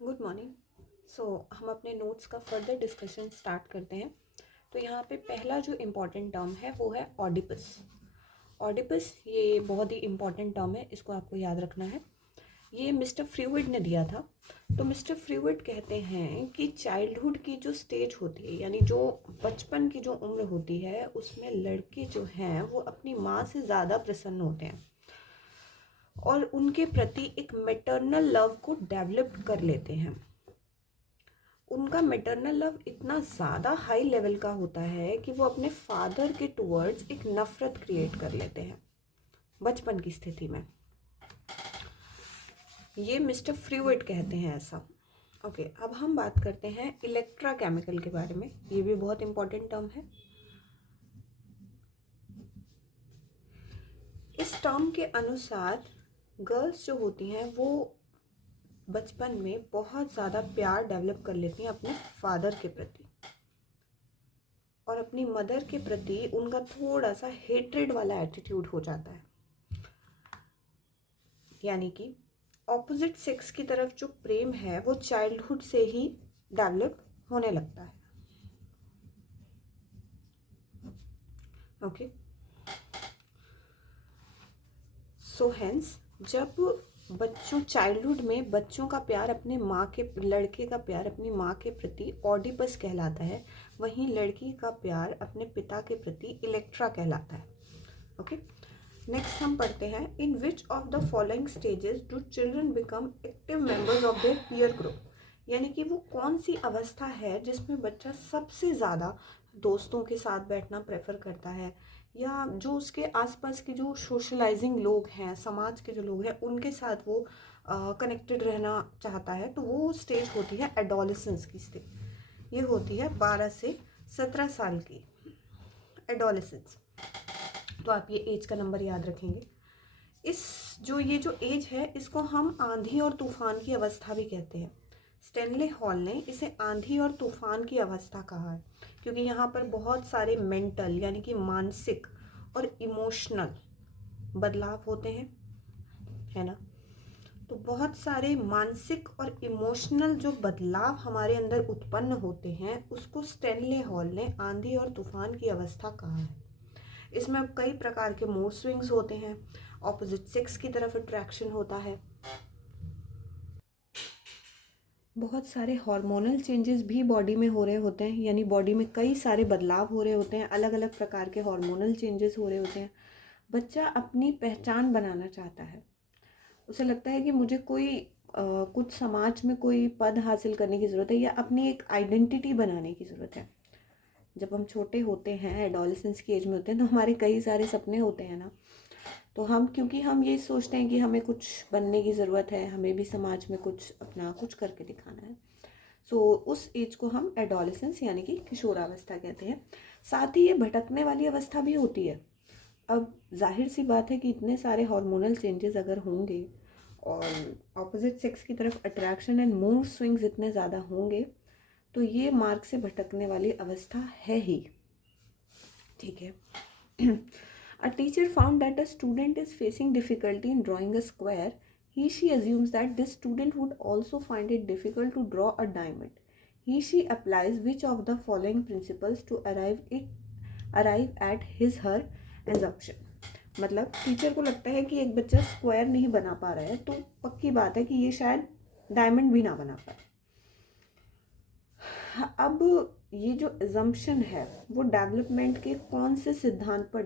Good morning. हम अपने notes का फर्दर डिस्कशन स्टार्ट करते हैं। तो यहाँ पे पहला जो इम्पोर्टेंट टर्म है वो है ऑडिपस। ऑडिपस ये बहुत ही इम्पोर्टेंट टर्म है, इसको आपको याद रखना है। ये मिस्टर फ्रीविड ने दिया था। तो मिस्टर फ्रीविड कहते हैं कि चाइल्डहुड की जो स्टेज होती है, यानी जो बचपन की जो उम्र होती है, उसमें लड़के जो हैं वो अपनी माँ से ज़्यादा प्रसन्न होते हैं और उनके प्रति एक मैटरनल लव को डेवलप कर लेते हैं। उनका मैटरनल लव इतना ज़्यादा हाई लेवल का होता है कि वो अपने फादर के टुवर्ड्स एक नफ़रत क्रिएट कर लेते हैं बचपन की स्थिति में। ये मिस्टर फ्रीविड कहते हैं ऐसा। ओके, अब हम बात करते हैं इलेक्ट्रा केमिकल के बारे में। ये भी बहुत इंपॉर्टेंट टर्म है। इस टर्म के अनुसार गर्ल्स जो होती हैं वो बचपन में बहुत ज़्यादा प्यार डेवलप कर लेती हैं अपने फादर के प्रति, और अपनी मदर के प्रति उनका थोड़ा सा हेट्रेड वाला एटीट्यूड हो जाता है। यानी कि ऑपोजिट सेक्स की तरफ जो प्रेम है वो चाइल्डहुड से ही डेवलप होने लगता है। ओके, सो हेंस जब बच्चों चाइल्डहुड में बच्चों का प्यार अपने माँ के लड़के का प्यार अपनी माँ के प्रति ऑडिपस कहलाता है, वहीं लड़की का प्यार अपने पिता के प्रति इलेक्ट्रा कहलाता है। ओके, नेक्स्ट हम पढ़ते हैं in which of the following stages do children become active members of their peer group. यानी कि वो कौन सी अवस्था है जिसमें बच्चा सबसे ज़्यादा दोस्तों के साथ बैठना प्रेफर करता है, या जो उसके आसपास के जो सोशलाइजिंग लोग हैं, समाज के जो लोग हैं, उनके साथ वो कनेक्टेड रहना चाहता है। तो वो स्टेज होती है एडोलेसेंस की स्टेज। ये होती है 12 से 17 साल की एडोलेसेंस। तो आप ये एज का नंबर याद रखेंगे। ये जो एज है इसको हम आंधी और तूफान की अवस्था भी कहते हैं। स्टेनले हॉल ने इसे आंधी और तूफान की अवस्था कहा है, क्योंकि यहाँ पर बहुत सारे मेंटल यानी कि मानसिक और इमोशनल बदलाव होते हैं, है ना। तो बहुत सारे मानसिक और इमोशनल जो बदलाव हमारे अंदर उत्पन्न होते हैं उसको स्टेनले हॉल ने आंधी और तूफान की अवस्था कहा है। इसमें कई प्रकार के मूड स्विंग्स होते हैं, ऑपोजिट सेक्स की तरफ अट्रैक्शन होता है, बहुत सारे हार्मोनल चेंजेस भी बॉडी में हो रहे होते हैं, यानी बॉडी में कई सारे बदलाव हो रहे होते हैं, अलग अलग प्रकार के हार्मोनल चेंजेस हो रहे होते हैं। बच्चा अपनी पहचान बनाना चाहता है, उसे लगता है कि मुझे कुछ समाज में कोई पद हासिल करने की ज़रूरत है या अपनी एक आइडेंटिटी बनाने की ज़रूरत है। जब हम छोटे होते हैं, एडोलेसेंस की एज में होते हैं, तो हमारे कई सारे सपने होते हैं ना। तो क्योंकि हम ये सोचते हैं कि हमें कुछ बनने की ज़रूरत है, हमें भी समाज में कुछ करके दिखाना है। उस एज को हम एडोलेसेंस यानी कि किशोरावस्था कहते हैं। साथ ही ये भटकने वाली अवस्था भी होती है। अब जाहिर सी बात है कि इतने सारे हार्मोनल चेंजेस अगर होंगे और ऑपोजिट सेक्स की तरफ अट्रैक्शन एंड मूड स्विंग्स इतने ज़्यादा होंगे, तो ये मार्ग से भटकने वाली अवस्था है ही। ठीक है। A teacher found that a student is facing difficulty in drawing a square. She assumes that this student would also find it difficult to draw a diamond. She applies which of the following principles to arrive at her assumption. मतलब teacher को लगता है कि एक बच्चा square नहीं बना पा रहा है, तो पक्की बात है कि ये शायद डायमंड भी ना बना पाए। अब ये जो एजम्पशन है वो डेवलपमेंट के कौन से सिद्धांत पर